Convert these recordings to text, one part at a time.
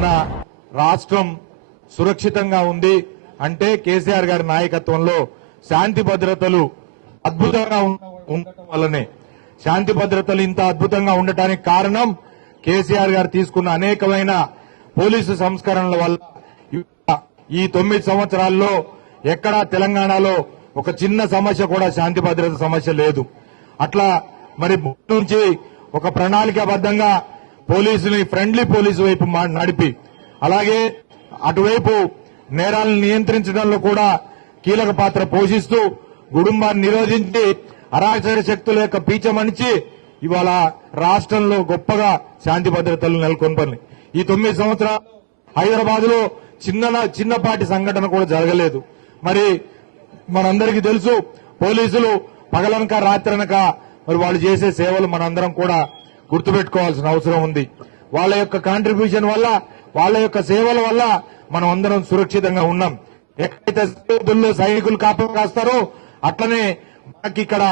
మన రాష్ట్రం సురక్షితంగా ఉంది అంటే కేసీఆర్ గారి నాయకత్వంలో శాంతి భద్రతలు అద్భుతంగా ఉండటం వల్లనే. శాంతి భద్రతలు ఇంత అద్భుతంగా ఉండటానికి కారణం కేసీఆర్ గారు తీసుకున్న అనేకమైన పోలీసు సంస్కరణల వల్ల. ఈ 9 సంవత్సరాల్లో ఎక్కడా తెలంగాణలో ఒక చిన్న సమస్య కూడా శాంతి భద్రత సమస్య లేదు. అట్లా మరి నుంచి ఒక ప్రణాళికాబద్దంగా పోలీసుని ఫ్రెండ్లీ పోలీసు వైపు నడిపి, అలాగే అటువైపు నేరాలను నియంత్రించడంలో కూడా కీలక పాత్ర పోషిస్తూ గుడుంబాన్ని నిరోధించి అరాచక శక్తుల యొక్క పీచమణిచి ఇవాళ రాష్ట్రంలో గొప్పగా శాంతి భద్రతలు నెలకొల్పని. ఈ 9 సంవత్సరాలు హైదరాబాద్ లో చిన్నపాటి సంఘటన కూడా జరగలేదు. మరి మనందరికీ తెలుసు, పోలీసులు పగలనక రాత్రనక మరి వాళ్ళు చేసే సేవలు మనందరం కూడా గుర్తుపెట్టుకోవాల్సిన అవసరం ఉంది. వాళ్ళ యొక్క కాంట్రిబ్యూషన్ వల్ల, వాళ్ళ యొక్క సేవల వల్ల మనం అందరం సురక్షితంగా ఉన్నాం. ఎక్కడైతే సరిహద్దుల్లో సైనికులు కాపలా కాస్తారో అట్లనే మనకి ఇక్కడ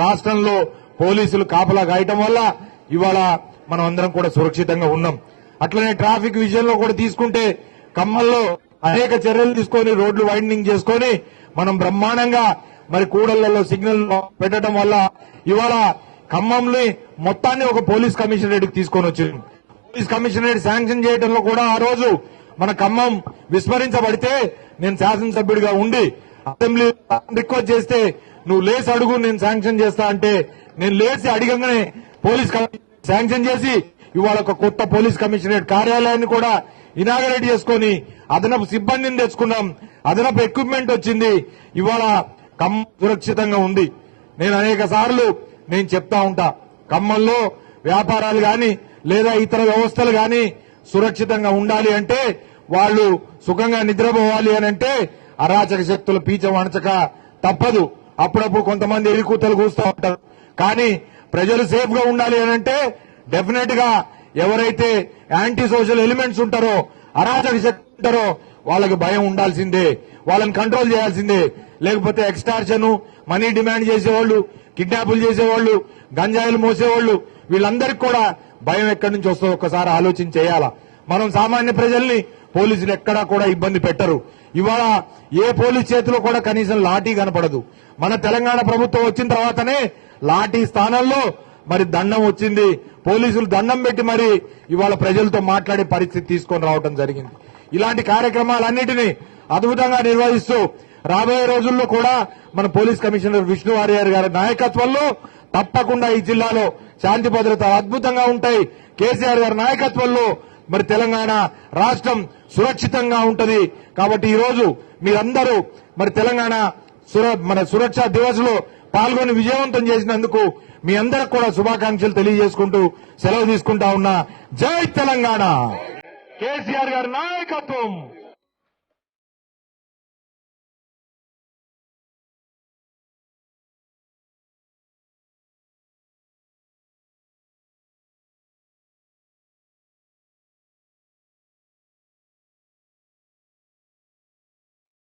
రాష్ట్రంలో పోలీసులు కాపలా కాయటం వల్ల ఇవాళ మనం అందరం కూడా సురక్షితంగా ఉన్నాం. అట్లనే ట్రాఫిక్ విషయంలో కూడా తీసుకుంటే ఖమ్మంలో అనేక చర్యలు తీసుకొని రోడ్లు వైండింగ్ చేసుకొని మనం బ్రహ్మాండంగా మరి కూడళ్లలో సిగ్నల్ పెట్టడం వల్ల ఇవాళ ఖమ్మంని మొత్తాన్ని ఒక పోలీస్ కమిషనరేట్ కి తీసుకొని వచ్చింది. పోలీస్ కమిషనరేట్ శాంక్షన్ చేయడంలో కూడా ఆ రోజు మన ఖమ్మం విస్మరించబడితే నేను శాసనసభ్యుడిగా ఉండి అసెంబ్లీ రిక్వెస్ట్ చేస్తే నువ్వు లేచి అడుగు నేను శాంక్షన్ చేస్తా అంటే నేను లేచి అడిగంగానే పోలీస్ శాంక్షన్ చేసి ఇవాళ ఒక కొత్త పోలీస్ కమిషనరేట్ కార్యాలయాన్ని కూడా ఇనాగరేట్ చేసుకుని అదనపు సిబ్బందిని తెచ్చుకున్నాం. అదనపు ఎక్విప్మెంట్ వచ్చింది. ఇవాళ ఖమ్మం సురక్షితంగా ఉంది. నేను అనేక సార్లు నేను చెప్తా ఉంటా, ఖమ్మంలో వ్యాపారాలు గాని లేదా ఇతర వ్యవస్థలు గాని సురక్షితంగా ఉండాలి అంటే, వాళ్ళు సుఖంగా నిద్రపోవాలి అని అంటే అరాచక శక్తుల పీచం అణచక తప్పదు. అప్పుడప్పుడు కొంతమంది ఎలికూతలు కూస్తూ ఉంటారు. కానీ ప్రజలు సేఫ్ గా ఉండాలి అని అంటే డెఫినెట్ గా ఎవరైతే యాంటీ సోషల్ ఎలిమెంట్స్ ఉంటారో, అరాచక శక్తులు ఉంటారో వాళ్ళకి భయం ఉండాల్సిందే, వాళ్ళని కంట్రోల్ చేయాల్సిందే. లేకపోతే ఎక్స్టార్షన్, మనీ డిమాండ్ చేసేవాళ్ళు, కిడ్నాపులు చేసేవాళ్ళు, గంజాయిలు మోసేవాళ్ళు, వీళ్ళందరికీ కూడా భయం ఎక్కడి నుంచి వస్తుందో ఒక్కసారి ఆలోచన చేయాలా. మనం సామాన్య ప్రజల్ని పోలీసులు ఎక్కడా కూడా ఇబ్బంది పెట్టరు. ఇవాళ ఏ పోలీస్ చేతిలో కూడా కనీసం లాఠీ కనపడదు. మన తెలంగాణ ప్రభుత్వం వచ్చిన తర్వాతనే లాఠీ స్థానంలో మరి దండం వచ్చింది. పోలీసులు దండం పెట్టి మరి ఇవాళ ప్రజలతో మాట్లాడే పరిస్థితి తీసుకొని రావడం జరిగింది. ఇలాంటి కార్యక్రమాలన్నింటినీ అద్భుతంగా నిర్వహిస్తూ రాబోయే రోజుల్లో కూడా మన పోలీస్ కమిషనర్ విష్ణు వారియర్ గారి నాయకత్వంలో తప్పకుండా ఈ జిల్లాలో శాంతి భద్రతలు అద్భుతంగా ఉంటాయి. కేసీఆర్ గారి నాయకత్వంలో మరి తెలంగాణ రాష్ట్రం సురక్షితంగా ఉంటది. కాబట్టి ఈ రోజు మీరందరూ మరి తెలంగాణ మన సురక్షా దివస్ లో పాల్గొని విజయవంతం చేసినందుకు మీ అందరికి కూడా శుభాకాంక్షలు తెలియజేసుకుంటూ సెలవు తీసుకుంటా ఉన్నా. జై తెలంగాణ. కేసీఆర్ గారి నాయకత్వం.